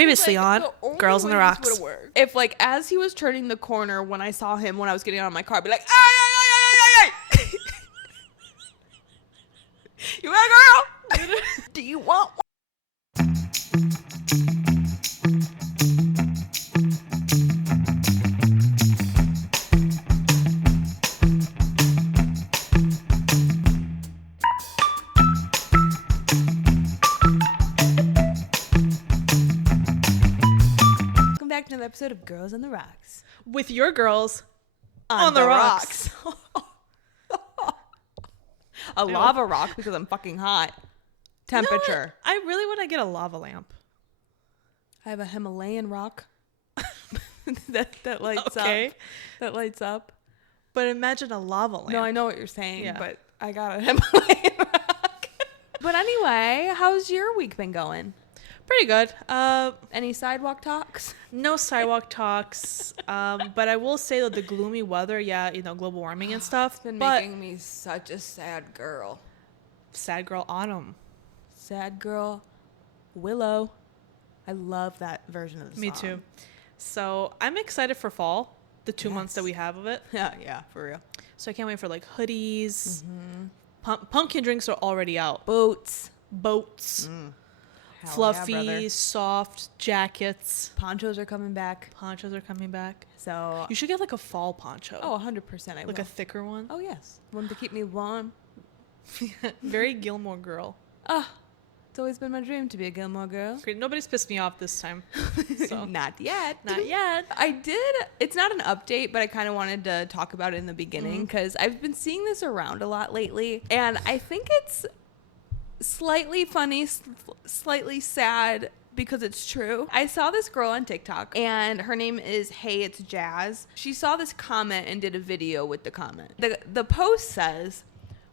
Previously on Girls on the Rocks. If like as he was turning the corner when I saw him when I was getting out of my car, I'd be like, ay. You got a girl? Do you want one? Welcome back to another episode of Girls on the Rocks. With your girls On the rocks. A lava rock because I'm fucking hot. Temperature. I really want to get a lava lamp. I have a Himalayan rock that lights Okay. up. That lights up. But imagine a lava lamp. No, I know what you're saying, Yeah. but I got a Himalayan rock. But anyway, how's your week been going? Pretty good. Any sidewalk talks? No sidewalk talks. But I will say that the gloomy weather, global warming and stuff. It's been but making me such a sad girl. sad girl autumn. Sad girl Willow. I love that version of the song. Me too. So I'm excited for fall. The 2 months that we have of it. Yeah, for real. So I can't wait for like hoodies. Pumpkin drinks are already out. Boats. Boats. Hell Fluffy, yeah, brother. soft jackets. Ponchos are coming back. Ponchos are coming back. So, You should get like a fall poncho. oh, 100% I like will. a thicker one. Oh, yes. One to keep me warm. Very Gilmore Girl. It's always been my dream to be a Gilmore Girl. Great. Nobody's pissed me off this time. So. Not yet. Not yet. I did. It's not an update, but I kind of wanted to talk about it in the beginning because I've been seeing this around a lot lately. And I think it's slightly funny, slightly sad because it's true. I saw this girl on TikTok and her name is Hey It's Jazz. She saw this comment and did a video with the comment. The post says,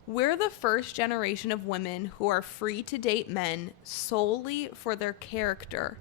"We're the first generation of women who are free to date men solely for their character,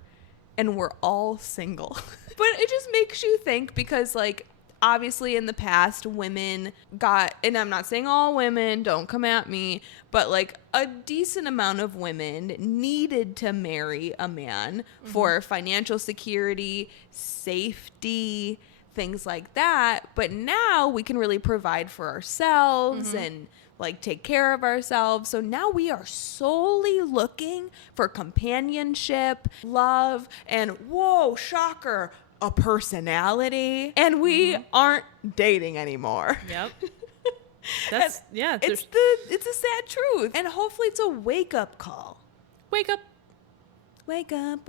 and we're all single." But it just makes you think because, like, obviously in the past, women got, and I'm not saying all women, don't come at me, but like a decent amount of women needed to marry a man for financial security, safety, things like that. But now we can really provide for ourselves and like take care of ourselves. So now we are solely looking for companionship, love, and whoa, shocker, a personality. And we aren't dating anymore. Yep. That's It's a sad truth. And hopefully it's a wake-up call. wake up Wake up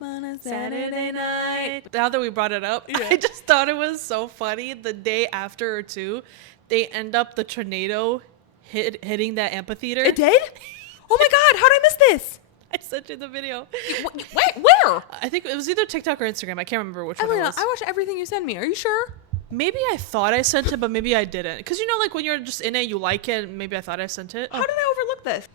on a Saturday night. Now that we brought it up, I just thought it was so funny. The day after or two, they end up the tornado hitting that amphitheater. It did? Oh my God, how did I miss this? I sent you the video. Wait, where? I think it was either TikTok or Instagram. I can't remember which one it was. I watch everything you send me. Are you sure? Maybe I thought I sent it, but maybe I didn't. Because you know, like when you're just in it, you like it. And maybe I thought I sent it. How did I overlook this?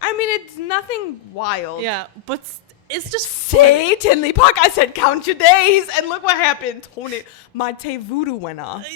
I mean, it's nothing wild. Yeah, but it's just Say Tinley Park. I said count your days, and look what happened. Tony, my voodoo went off.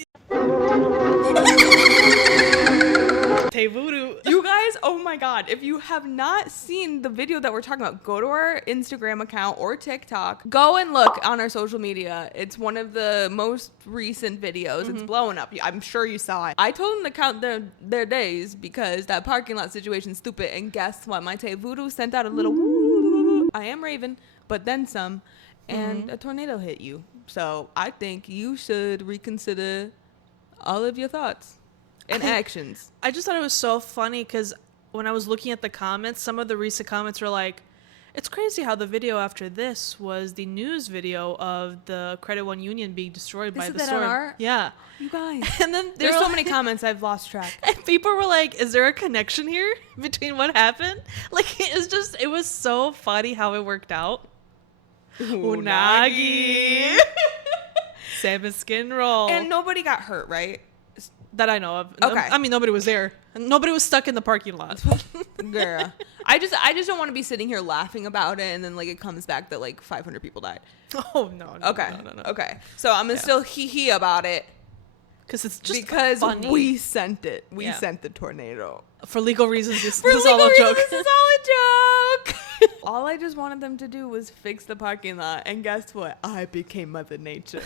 voodoo. You guys, oh my God, if you have not seen the video that we're talking about, go to our Instagram account or TikTok. Go and look on our social media. It's one of the most recent videos. It's blowing up. I'm sure you saw it. I told them to count their days because that parking lot situation's stupid. And guess what? My voodoo sent out a little woo. I am Raven, but then some. And a tornado hit you. So I think you should reconsider all of your thoughts and actions. I just thought it was so funny because when I was looking at the comments, some of the recent comments were like, it's crazy how the video after this was the news video of the Credit One Union being destroyed by the storm. Yeah. You guys. And then There's so many comments I've lost track. And people were like, is there a connection here between what happened? Like, it was so funny how it worked out. Unagi. Salmon skin roll. And nobody got hurt, right? That I know of. Okay. I mean, nobody was there. Nobody was stuck in the parking lot. Girl. I just don't want to be sitting here laughing about it and then like it comes back that like 500 people died. Oh, no. Okay. No. Okay. So I'm going to still hee about it. Because it's just because funny. we sent it. We Yeah. sent the tornado. For legal reasons, this For is all legal a reasons, joke. this is all a joke. All I just wanted them to do was fix the parking lot, and guess what? I became Mother Nature.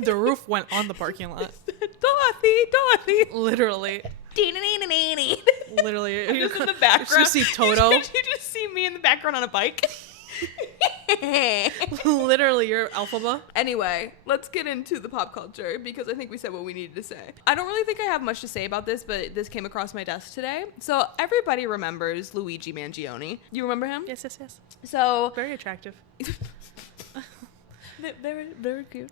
The roof went on the parking lot. Dorothy. Literally. Literally. Just in the background. You see Toto. You just see me in the background on a bike. Literally, you're Alphaba. Anyway, let's get into the pop culture because I think we said what we needed to say. I don't really think I have much to say about this, but this came across my desk today. So everybody remembers Luigi Mangione. You remember him? Yes. So Very attractive. very, very cute.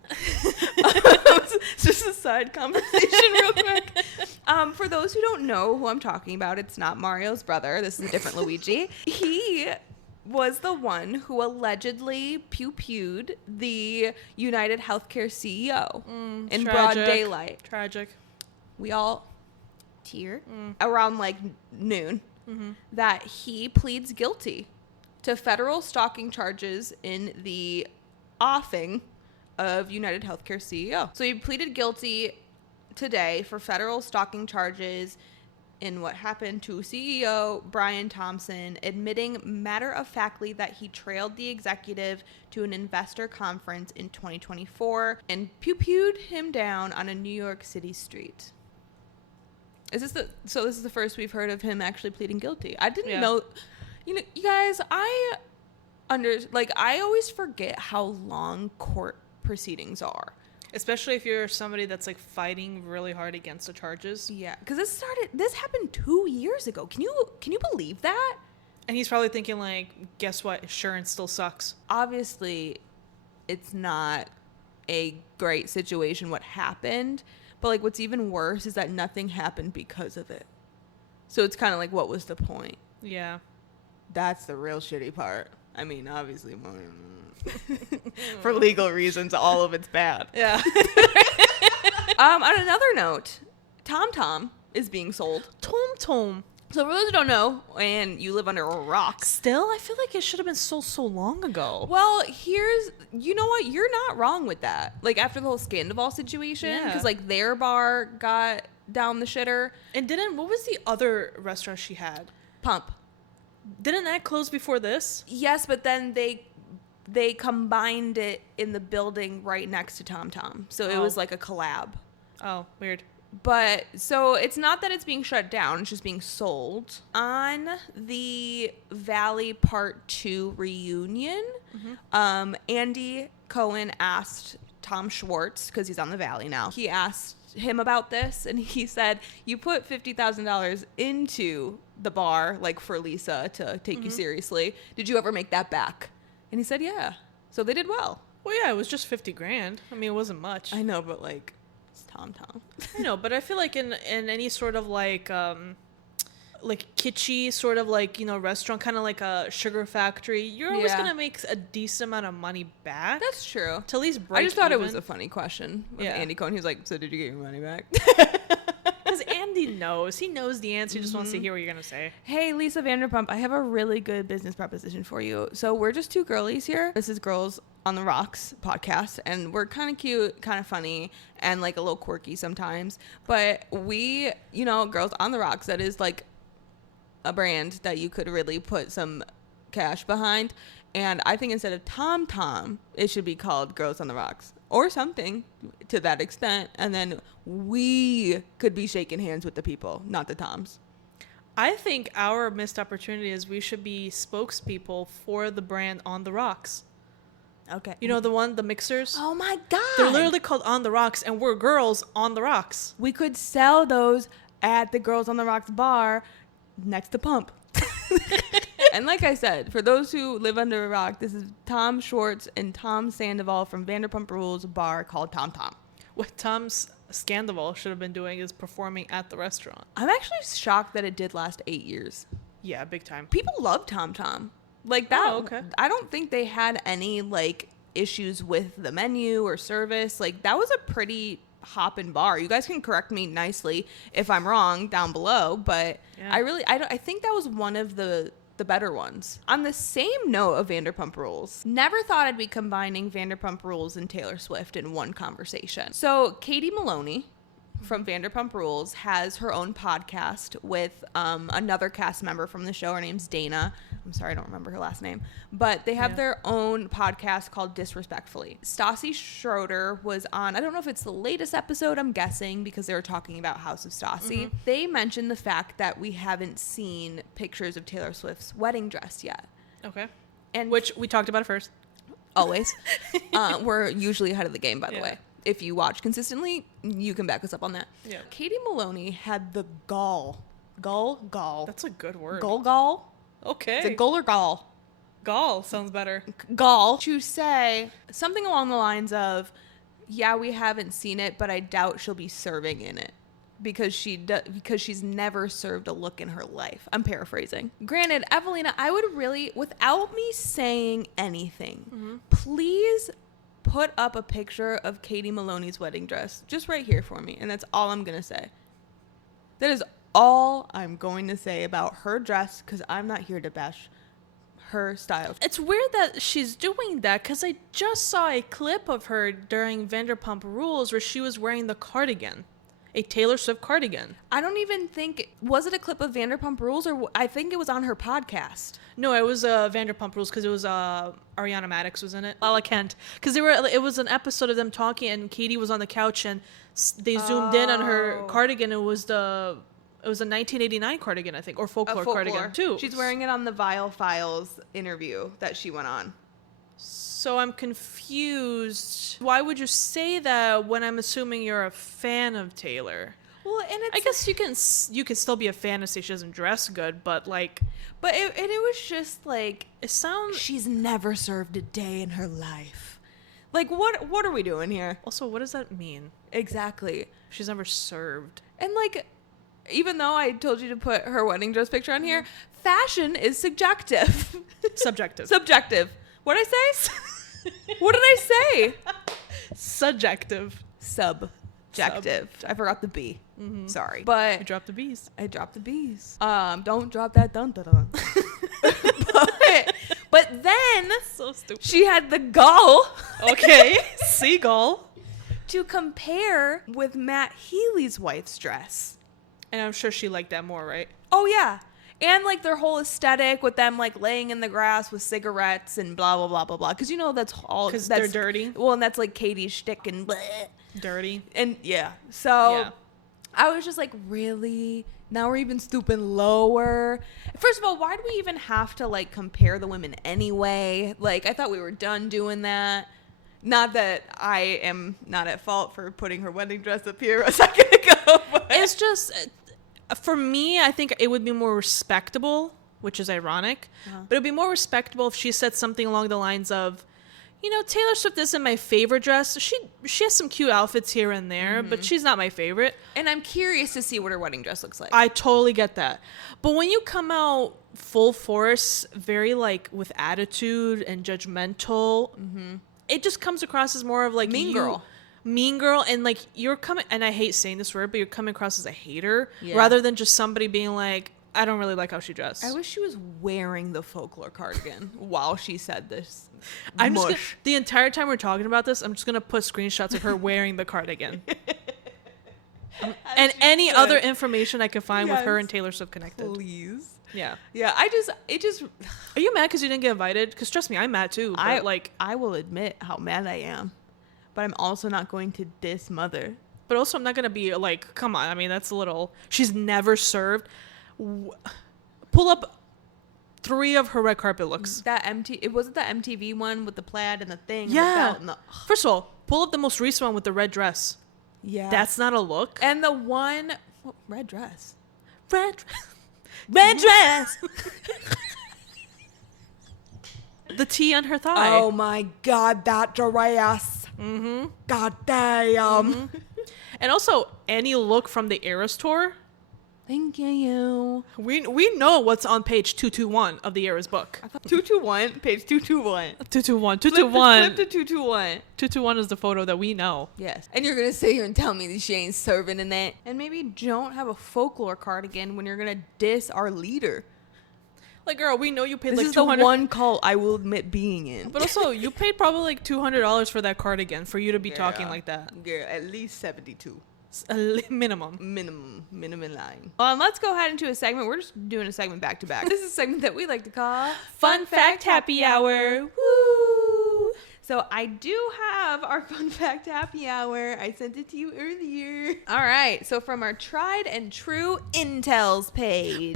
Just a side conversation real quick. For those who don't know who I'm talking about, it's not Mario's brother. This is a different Luigi. He was the one who allegedly pew-pewed the UnitedHealthcare CEO in broad daylight. Tragic. We all tear around like noon that he pleads guilty to federal stalking charges in the offing of UnitedHealthcare CEO. So he pleaded guilty today for federal stalking charges in what happened to CEO Brian Thompson, admitting matter-of-factly that he trailed the executive to an investor conference in 2024 and pew-pewed him down on a New York City street. So this is the first we've heard of him actually pleading guilty. I didn't know. You know, you guys, I always forget how long court proceedings are. Especially if you're somebody that's like fighting really hard against the charges. Yeah, because this happened 2 years ago. Can you believe that? And he's probably thinking like, guess what? Insurance still sucks. Obviously, it's not a great situation what happened, but like what's even worse is that nothing happened because of it. So it's kind of like, what was the point? Yeah. That's the real shitty part. I mean, obviously, for legal reasons, all of it's bad. Yeah. On another note, TomTom is being sold. TomTom. So for those who don't know, and you live under a rock. Still, I feel like it should have been sold so long ago. Well, you know what? You're not wrong with that. Like, after the whole Sandoval situation, because, like, their bar got down the shitter. And what was the other restaurant she had? Pump. Didn't that close before this? Yes, but then they combined it in the building right next to TomTom. So it was like a collab. Oh, weird. But so it's not that it's being shut down, it's just being sold. On the Valley Part 2 reunion, Andy Cohen asked Tom Schwartz, because he's on the Valley now, he asked him about this, and he said, you put $50,000 into the bar, like for Lisa to take you seriously. Did you ever make that back? And he said, yeah. So they did well. Well, yeah, it was just $50,000. I mean, it wasn't much. I know, but like, it's TomTom. I know, but I feel like in any sort of like kitschy sort of like, you know, restaurant, kind of like a sugar factory, you're always going to make a decent amount of money back. That's true. To at least break I just thought even. it was a funny question with Andy Cohen. He was like, so did you get your money back? Because Andy knows. He knows the answer. He just wants to hear what you're going to say. Hey, Lisa Vanderpump, I have a really good business proposition for you. So we're just two girlies here. This is Girls on the Rocks podcast, and we're kind of cute, kind of funny, and like a little quirky sometimes. But we, you know, Girls on the Rocks, that is like a brand that you could really put some cash behind. And I think instead of TomTom, it should be called Girls on the Rocks or something to that extent. And then we could be shaking hands with the people, not the Toms. I think our missed opportunity is we should be spokespeople for the brand On the Rocks. Okay. You know, the mixers? Oh my God. They're literally called On the Rocks, and we're girls on the rocks. We could sell those at the Girls on the Rocks bar next to Pump. And like I said, for those who live under a rock, this is Tom Schwartz and Tom Sandoval from Vanderpump Rules, a bar called TomTom. What Tom Sandoval should have been doing is performing at the restaurant. I'm actually shocked that it did last 8 years. Yeah, big time. People love TomTom. Like that. Oh, okay. I don't think they had any like issues with the menu or service. Like that was a pretty hoppin' bar. You guys can correct me nicely if I'm wrong down below, but yeah. I think that was one of the better ones. On the same note of Vanderpump Rules, never thought I'd be combining Vanderpump Rules and Taylor Swift in one conversation. So Katie Maloney, from Vanderpump Rules has her own podcast with another cast member from the show. Her name's Dana. I'm sorry, I don't remember her last name. But they have their own podcast called Disrespectfully. Stassi Schroeder was on, I don't know if it's the latest episode, I'm guessing, because they were talking about House of Stassi. They mentioned the fact that we haven't seen pictures of Taylor Swift's wedding dress yet. Okay. And which we talked about it first. Always. We're usually ahead of the game, by the way. If you watch consistently, you can back us up on that. Yeah. Katie Maloney had the gall. That's a good word. Gall? Okay. Is it gall or gall? Gall sounds better. Gall. To say something along the lines of, yeah, we haven't seen it, but I doubt she'll be serving in it. Because she's never served a look in her life. I'm paraphrasing. Granted, Evelina, I would really, without me saying anything, please put up a picture of Katie Maloney's wedding dress just right here for me. And that's all I'm going to say. That is all I'm going to say about her dress, because I'm not here to bash her style. It's weird that she's doing that, because I just saw a clip of her during Vanderpump Rules where she was wearing the cardigan. A Taylor Swift cardigan. I don't even think, was it a clip of Vanderpump Rules, or I think it was on her podcast. No, it was Vanderpump Rules, because it was Ariana Madix was in it. Lala Kent, because it was an episode of them talking, and Katie was on the couch, and they zoomed in on her cardigan. It was a 1989 cardigan, I think, or folklore cardigan too. She's wearing it on the Vile Files interview that she went on. So I'm confused. Why would you say that when I'm assuming you're a fan of Taylor? Well, and it's, I guess you can still be a fan and say she doesn't dress good, but like, it was just like, it sounds. She's never served a day in her life. Like, what are we doing here? Also, what does that mean? Exactly. She's never served. And like, even though I told you to put her wedding dress picture on here, fashion is subjective. Subjective. What did I say? What did I say? Subjective. Subjective. I forgot the B. Sorry. But I dropped the B's. Don't drop that dun dun dun. But then So stupid. she had the gall. Okay. Seagull. To compare with Matt Healy's wife's dress. And I'm sure she liked that more, right? Oh, yeah. And, like, their whole aesthetic with them, like, laying in the grass with cigarettes and blah, blah, blah, blah, blah. Because, you know, that's all... Because they're dirty. Well, and that's, like, Katie's shtick and... Bleh. Dirty. And, yeah. So, I was just like, really? Now we're even stooping lower? First of all, why do we even have to, like, compare the women anyway? Like, I thought we were done doing that. Not that I am not at fault for putting her wedding dress up here a second ago. But. It's just... For me, I think it would be more respectable, which is ironic, but it would be more respectable if she said something along the lines of, you know, Taylor Swift isn't my favorite dress. She has some cute outfits here and there, but she's not my favorite. And I'm curious to see what her wedding dress looks like. I totally get that. But when you come out full force, very like with attitude and judgmental, it just comes across as more of like Mean girl. Mean girl, and like you're coming, and I hate saying this word, but you're coming across as a hater rather than just somebody being like, I don't really like how she dressed. I wish she was wearing the folklore cardigan while she said this. I'm just gonna, the entire time we're talking about this, I'm just gonna put screenshots of her wearing the cardigan, and any other information I can find with her and Taylor Swift connected. Please. Yeah. It just. Are you mad because you didn't get invited? Because trust me, I'm mad too. But I will admit how mad I am. But I'm also not going to diss Mother. But also, I'm not going to be like, come on. I mean, that's a little... She's never served. Pull up 3 of her red carpet looks. It wasn't the MTV one with the plaid and the thing. Yeah. And the belt and First of all, pull up the most recent one with the red dress. Yeah. That's not a look. And the one... What, red dress. Red dress. The T on her thigh. Oh, my God. That dress. God damn. And also, any look from the Eras tour. Thank you. We know what's on page 221 of the Eras book. 221, page 221. 221. Flip to 221. 221 is the photo that we know. Yes. And you're going to sit here and tell me that she ain't serving in that. And maybe don't have a folklore cardigan when you're going to diss our leader. Like, girl, we know you paid this like is $200. The one cult I will admit being in. But also, you paid probably like $200 for that cardigan for you to be talking like that. Yeah, at least 72. Minimum line. Let's go ahead into a segment. We're just doing a segment back to back. This is a segment that we like to call Fun Fact Happy Hour. Woo! So I do have our Fun Fact Happy Hour. I sent it to you earlier. All right. So from our tried and true Intels page.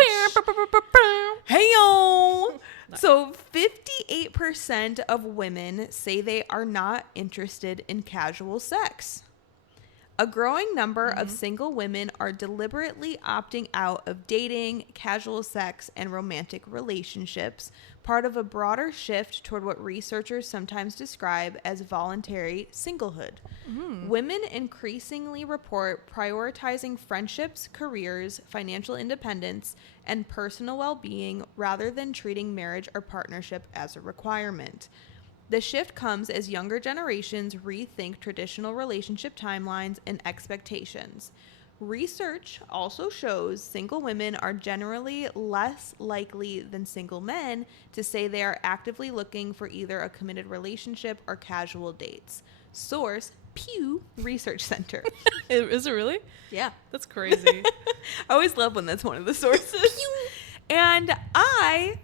Hey, yo! So 58% of women say they are not interested in casual sex. A growing number of single women are deliberately opting out of dating, casual sex, and romantic relationships, part of a broader shift toward what researchers sometimes describe as voluntary singlehood. Women increasingly report prioritizing friendships, careers, financial independence, and personal well-being rather than treating marriage or partnership as a requirement. The shift comes as younger generations rethink traditional relationship timelines and expectations. Research also shows single women are generally less likely than single men to say they are actively looking for either a committed relationship or casual dates. Source, Pew Research Center. Is it really? Yeah. That's crazy. I always love when that's one of the sources. And I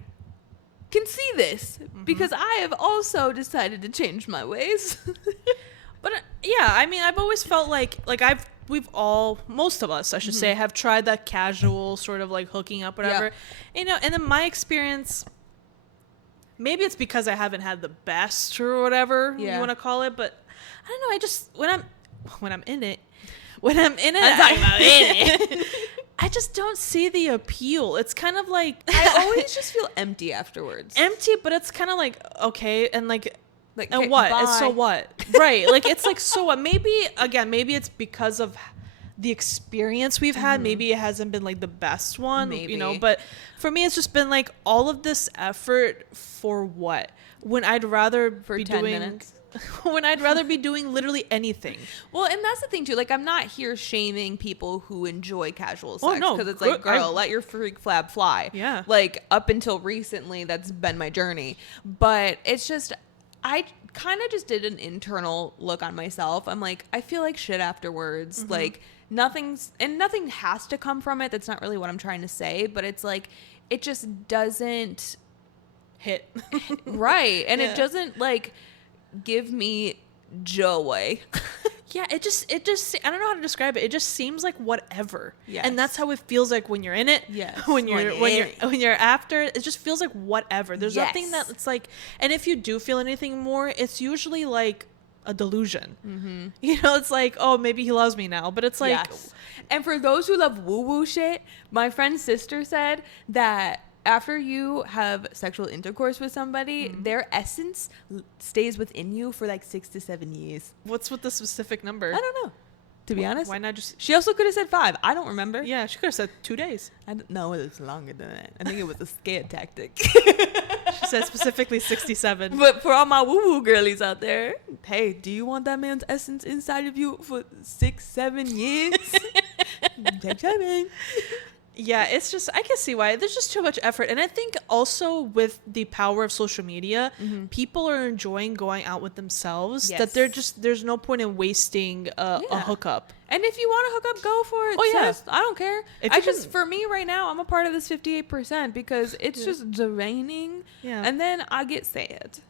can see this because I have also decided to change my ways. But yeah, I mean, I've always felt like most of us, I should say, have tried that casual sort of like hooking up, whatever. Yep. You know, and in my experience, maybe it's because I haven't had the best or whatever you want to call it, but I don't know. I just when I'm in it, I'm talking about in it. I just don't see the appeal. It's kind of like I always just feel empty afterwards. Empty, but it's kind of like okay, and like and okay, what? bye. And so what? Right? Like it's like so what? Maybe it's because of the experience we've had. Maybe it hasn't been like the best one. Maybe. You know. But for me, it's just been like all of this effort for what? When I'd rather be 10 doing. minutes. When I'd rather be doing literally anything. Well, and that's the thing too. Like, I'm not here shaming people who enjoy casual sex. Oh, no. Because it's like, girl, let your freak flab fly. Yeah. Like, up until recently, that's been my journey. But it's just, I kind of just did an internal look on myself. I'm like, I feel like shit afterwards. Like, nothing has to come from it. That's not really what I'm trying to say. But it's like, it just doesn't Hit. right. And it doesn't, like, give me joy. Yeah, it just I don't know how to describe it. It just seems like whatever. Yes. And that's how it feels like when you're in it. Yes. When you're after, it just feels like whatever. There's nothing that it's like, and if you do feel anything more, it's usually like a delusion. You know, it's like, oh, maybe he loves me now, but it's like And for those who love woo-woo shit, my friend's sister said that after you have sexual intercourse with somebody, their essence stays within you for like 6 to 7 years. What's with the specific number? I don't know. To be honest. Why not just... She also could have said 5. I don't remember. Yeah, she could have said 2 days. No, it was longer than that. I think it was a scare tactic. She said specifically 67. But for all my woo-woo girlies out there, hey, do you want that man's essence inside of you for 6-7 years? Take time. Yeah, it's just, I can see why. There's just too much effort. And I think also with the power of social media, people are enjoying going out with themselves. That there's no point in wasting a hookup. And if you want to hook up, go for it. Oh, yeah. Sis. I don't care. For me right now, I'm a part of this 58% because it's just draining. Yeah. And then I get sad.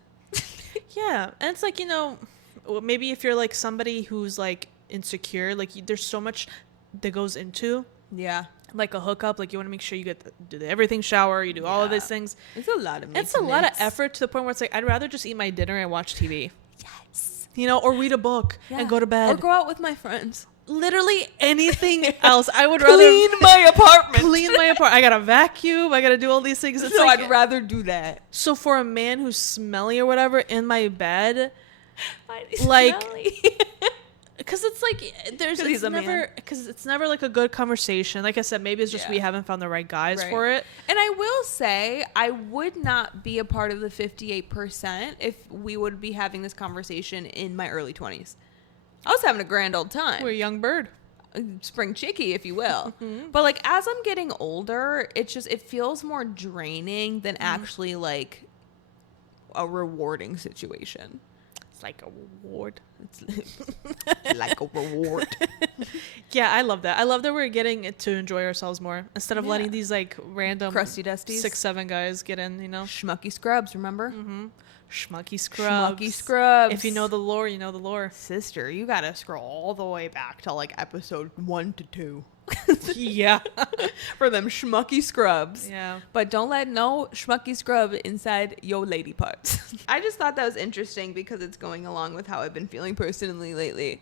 Yeah. And it's like, you know, maybe if you're like somebody who's like insecure, like there's so much that goes into. Yeah. Like a hookup, like you want to make sure you do the everything shower, you do all of these things. It's a lot of It's a lot of effort to the point where it's like I'd rather just eat my dinner and watch TV. Yes. You know, or read a book and go to bed. Or go out with my friends. Literally anything else. I would rather clean my apartment. I gotta vacuum. I gotta do all these things. It's so like, I'd rather do that. So for a man who's smelly or whatever in my bed, like. Because it's like it's never like a good conversation. Like I said, maybe it's just we haven't found the right guys for it. And I will say I would not be a part of the 58% if we would be having this conversation in my early 20s. I was having a grand old time. We're a young bird. Spring chickie, if you will. But like as I'm getting older, it feels more draining than actually like a rewarding situation. It's like a reward. It's like a reward. Yeah, I love that. I love that we're getting to enjoy ourselves more instead of Yeah. letting these like random Crusty dusties. 6-7 guys get in, Schmucky scrubs, remember? Schmucky scrubs. Schmucky scrubs. If you know the lore, you know the lore. Sister, you gotta scroll all the way back to like episode 1 to 2. Yeah. For them schmucky scrubs. Yeah. But don't let no schmucky scrub inside your lady parts. I just thought that was interesting because it's going along with how I've been feeling personally lately.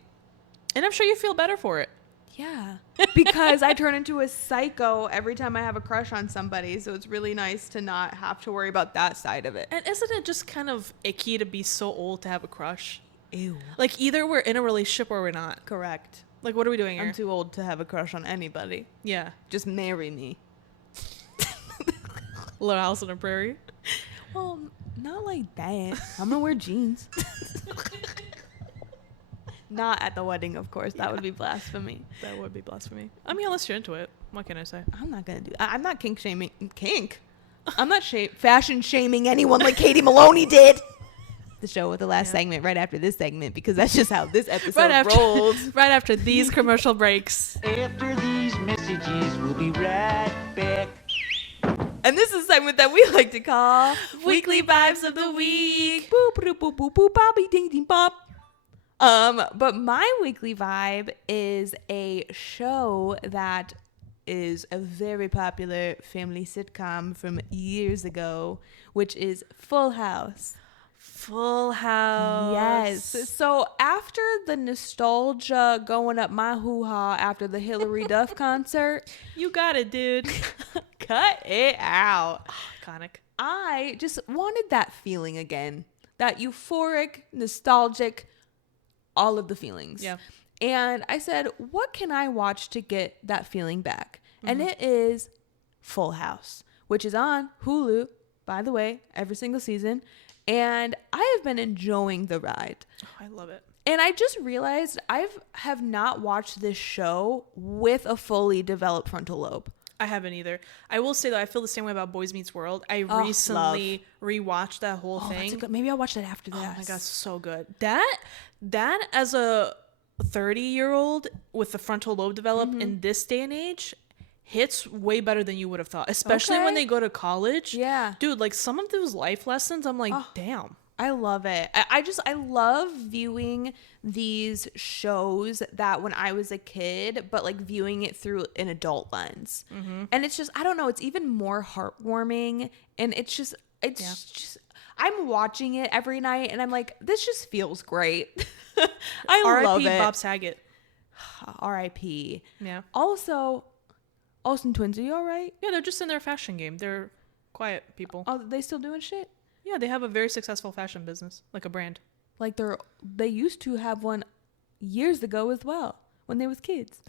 And I'm sure you feel better for it. Yeah. Because I turn into a psycho every time I have a crush on somebody. So it's really nice to not have to worry about that side of it. And isn't it just kind of icky to be so old to have a crush? Ew. Like either we're in a relationship or we're not. Correct. Like what are we doing here? I'm too old to have a crush on anybody. Yeah. Just marry me. Little House on the Prairie. Well, not like that. I'm gonna wear jeans. Not at the wedding, of course. That would be blasphemy. That would be blasphemy. I mean, unless you're into it. What can I say? I'm not gonna do. I'm not kink shaming. Kink. I'm not fashion shaming anyone like Katie Maloney did. The show with the last segment right after this segment because that's just how this episode rolls. Right after these commercial breaks. After these messages, we'll be right back. And this is a segment that we like to call Weekly Vibes of the Week. Boop, boop, boop, boop, boop, bobby, ding, ding, bop. But my weekly vibe is a show that is a very popular family sitcom from years ago, which is Full House. Full House. Yes. So after the nostalgia going up my hoo-ha after the Hillary Duff concert, You got it, dude. cut it out. Iconic. I just wanted that feeling again. That euphoric, nostalgic, all of the feelings. Yeah. And I said, what can I watch to get that feeling back? And it is Full House, which is on Hulu, by the way, every single season. And I have been enjoying the ride. Oh, I love it. And I just realized I have not watched this show with a fully developed frontal lobe. I haven't either. I will say though, I feel the same way about Boy Meets World. I recently rewatched that whole thing. Maybe I'll watch that after this. Oh my god, so good. That as a 30-year-old with the frontal lobe developed in this day and age hits way better than you would have thought, especially when they go to college. Yeah. Dude, like some of those life lessons, I'm like, damn. I love it. I love viewing these shows that when I was a kid, but like viewing it through an adult lens. And it's just, I don't know, it's even more heartwarming. And it's just, I'm watching it every night and I'm like, this just feels great. I love R.I.P. it. Bob Saget. R.I.P. Yeah. Also, Olsen twins, are you all right? Yeah, they're just in their fashion game. They're quiet people. Oh, they still doing shit? Yeah, they have a very successful fashion business, like a brand. Like they used to have one years ago as well when they was kids.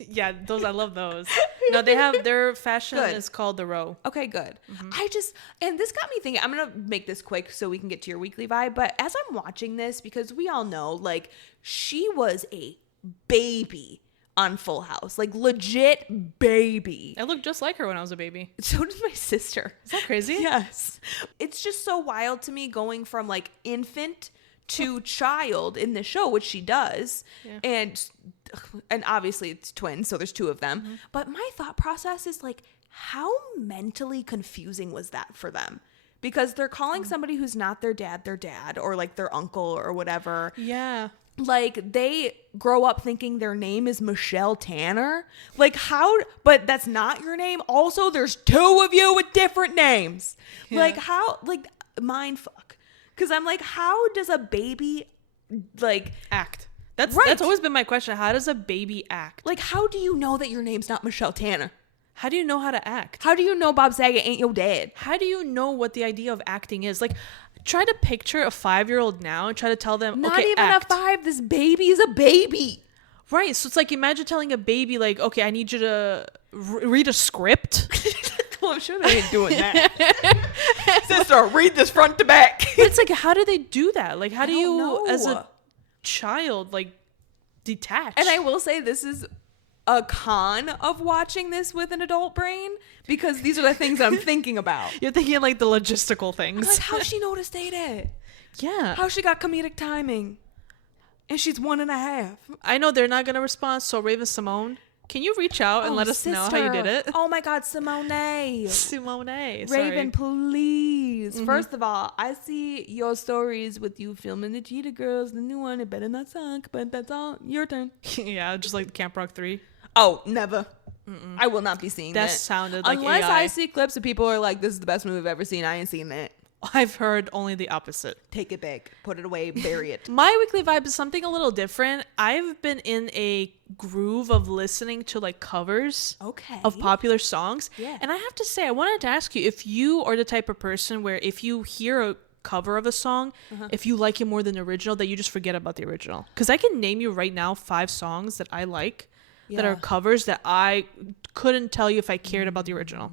Yeah, I love those. No, they have their fashion Good. is called The Row. Okay, good. And this got me thinking, I'm going to make this quick so we can get to your weekly vibe. But as I'm watching this, because we all know, like, she was a baby on Full House, like legit baby. I looked just like her when I was a baby. So did my sister. Is that crazy? Yes. It's just so wild to me going from like infant to child in the show, which she does. Yeah. And obviously it's twins, so there's two of them. But my thought process is like, how mentally confusing was that for them? Because they're calling somebody who's not their dad, or like their uncle or whatever. Yeah. Like they grow up thinking their name is Michelle Tanner. Like how, but that's not your name. Also, there's two of you with different names. Yeah. Like how, like mind fuck. Cause I'm like, how does a baby like act? That's always been my question. How does a baby act? Like, how do you know that your name's not Michelle Tanner? How do you know how to act? How do you know Bob Saget ain't your dad? How do you know what the idea of acting is? Like, try to picture a 5-year-old now and try to tell them, not okay, even act. a 5. This baby is a baby. Right. So it's like, imagine telling a baby, like, okay, I need you to read a script. Well, I'm sure they ain't doing that. Sister, read this front to back. But it's like, how do they do that? Like, how do you, know. as a child, like, detach? And I will say this is a con of watching this with an adult brain, because these are the things I'm thinking about. You're thinking like the logistical things. Like, how's she know to stay there? Yeah. How she got comedic timing. And she's 1.5. I know they're not going to respond. So Raven Simone, can you reach out and let us know how you did it? Oh my God, Simone. Simone. Raven, Sorry. please. First of all, I see your stories with you filming the Cheetah Girls, the new one. It better not suck, but that's all. Your turn. Yeah, just like Camp Rock 3. Oh, never. I will not be seeing that. That sounded like Unless AI. I see clips of people are like, this is the best movie I've ever seen. I ain't seen that. I've heard only the opposite. Take it back. Put it away. Bury it. My weekly vibe is something a little different. I've been in a groove of listening to like covers Okay. of popular songs. Yeah. And I have to say, I wanted to ask you if you are the type of person where if you hear a cover of a song, if you like it more than the original, that you just forget about the original. Because I can name you right now 5 songs that I like that are covers that I couldn't tell you if I cared about the original.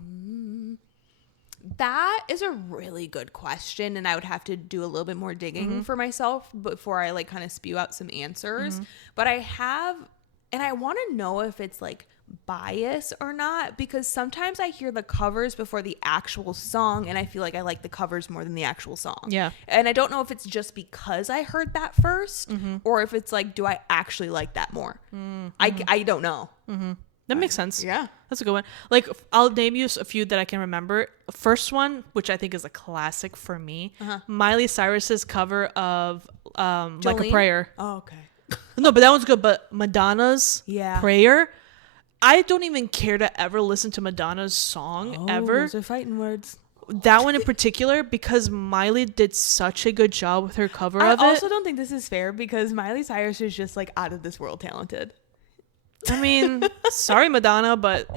That is a really good question, and I would have to do a little bit more digging for myself before I like kind of spew out some answers. But I have, and I want to know if it's like bias or not, because sometimes I hear the covers before the actual song, and I feel like I like the covers more than the actual song. Yeah. And I don't know if it's just because I heard that first, or if it's like, do I actually like that more? I don't know. That makes sense. Yeah. That's a good one. Like, I'll name you a few that I can remember. First one, which I think is a classic for me, Miley Cyrus's cover of Like a Jolene? Prayer. Oh, okay. No, but that one's good. But Madonna's Yeah. Prayer, I don't even care to ever listen to Madonna's song ever. Those are fighting words. That one in particular, because Miley did such a good job with her cover I of also it. don't think this is fair because Miley Cyrus is just like out of this world talented. I mean, sorry, Madonna, but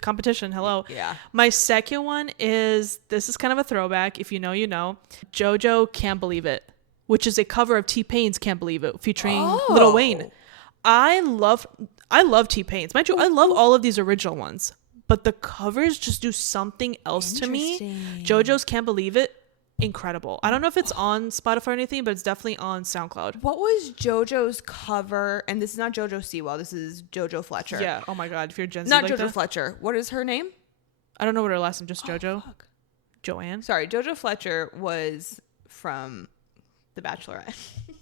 competition. Hello. Yeah. My second one is, this is kind of a throwback. If you know, you know. JoJo Can't Believe It, which is a cover of T-Pain's Can't Believe It featuring Lil Wayne. I love T-Pain's. Mind you, I love all of these original ones, but the covers just do something else to me. JoJo's Can't Believe It, incredible. I don't know if it's on Spotify or anything, but it's definitely on SoundCloud. What was JoJo's cover? And this is not JoJo Siwa. This is JoJo Fletcher. Yeah. Oh my God. If you're Gen Z, Not like JoJo that. Fletcher. What is her name? I don't know what her last name. Just JoJo. Joanne. Sorry, JoJo Fletcher was from The Bachelorette.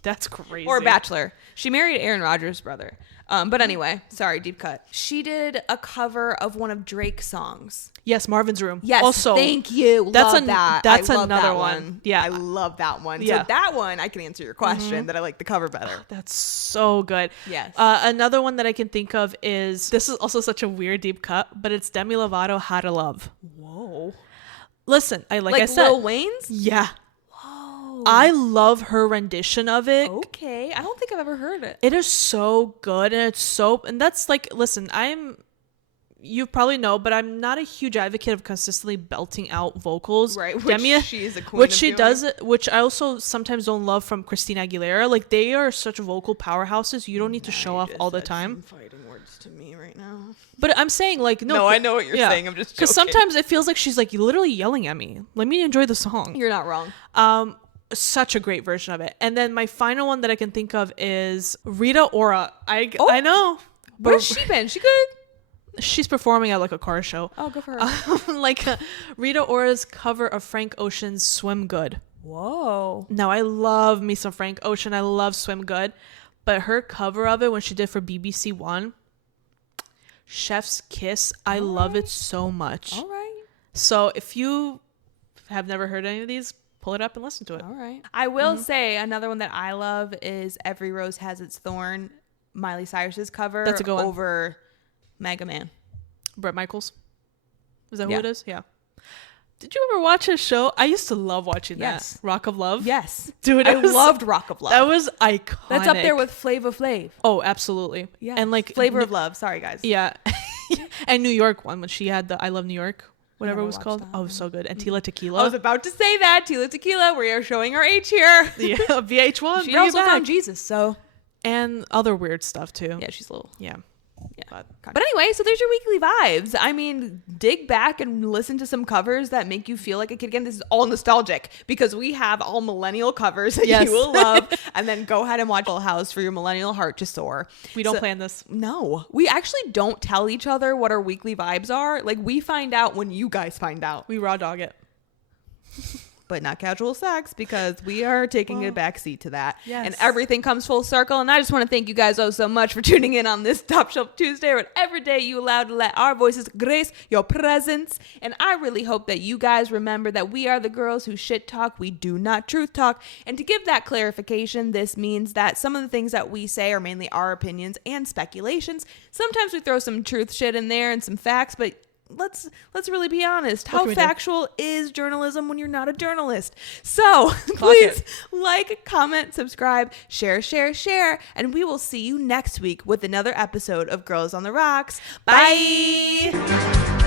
That's crazy. Or Bachelor. She married Aaron Rodgers' brother. But anyway, sorry, deep cut. She did a cover of one of Drake's songs. Yes, Marvin's Room. Yes, Also, thank you. that's Love an- that. that's I love another that one. Yeah. I love that one. Yeah. So that one, I can answer your question that I like the cover better. That's so good. Yes. Another one that I can think of is, this is also such a weird deep cut, but it's Demi Lovato, How to Love. Whoa. Listen, I Like I said, Lil Wayne's? yeah. I love her rendition of it. Okay. I don't think I've ever heard it. It is so good, and that's like, listen, you probably know, but I'm not a huge advocate of consistently belting out vocals. Right, which Demi, she is a queen which of she doing. does, which I also sometimes don't love from Christina Aguilera. Like, they are such vocal powerhouses. You don't need to show off all the time. Fighting words to me right now. But I'm saying, like, No, I know what you're saying. I'm just because joking. sometimes it feels like she's like literally yelling at me. Let me enjoy the song. You're not wrong. Such a great version of it. And then my final one that I can think of is Rita Ora. I know, but Where's she been? She good? she's performing at like a car show. Oh, good for her. Like Rita Ora's cover of Frank Ocean's Swim Good. Whoa. Now, I love me some Frank Ocean. I love Swim Good. But her cover of it when she did for BBC One, Chef's Kiss, I love it so much. All right. So if you have never heard any of these, pull it up and listen to it. All right. I will say another one that I love is Every Rose Has Its Thorn, Miley Cyrus's cover. That's a good one. Over Mega Man. Bret Michaels. Is that Yeah. who it is? Yeah. Did you ever watch his show? I used to love watching Yes. that. Rock of Love? Yes. Dude, I it was- loved Rock of Love. That was iconic. That's up there with Flavor Flav. Oh, absolutely. Yeah. And like Flavor of Love. Sorry, guys. Yeah. And New York one when she had the I Love New York, whatever never it was watched called. that Oh, it was so good. And Tila Tequila. I was about to say that. Tila Tequila. We are showing our age here. Yeah, VH1. She bring it also back. found Jesus, so And other weird stuff too. yeah, she's a little. Yeah. Yeah. But anyway, so there's your weekly vibes. I mean, dig back and listen to some covers that make you feel like a kid again. This is all nostalgic because we have all millennial covers that Yes. you will love. And then go ahead and watch Full House for your millennial heart to soar. We don't So- plan this. No, we actually don't tell each other what our weekly vibes are. Like, we find out when you guys find out. We raw dog it. but not casual sex, because we are taking a backseat to that. Yes. And everything comes full circle. And I just want to thank you guys so much for tuning in on this Top Shelf Tuesday, or every day you allow to let our voices grace your presence. And I really hope that you guys remember that we are the girls who shit talk, we do not truth talk. And to give that clarification, this means that some of the things that we say are mainly our opinions and speculations. Sometimes we throw some truth shit in there and some facts, but let's really be honest. How factual is journalism when you're not a journalist? So please like, comment, subscribe, share, and we will see you next week with another episode of Girls on the Rocks. Bye.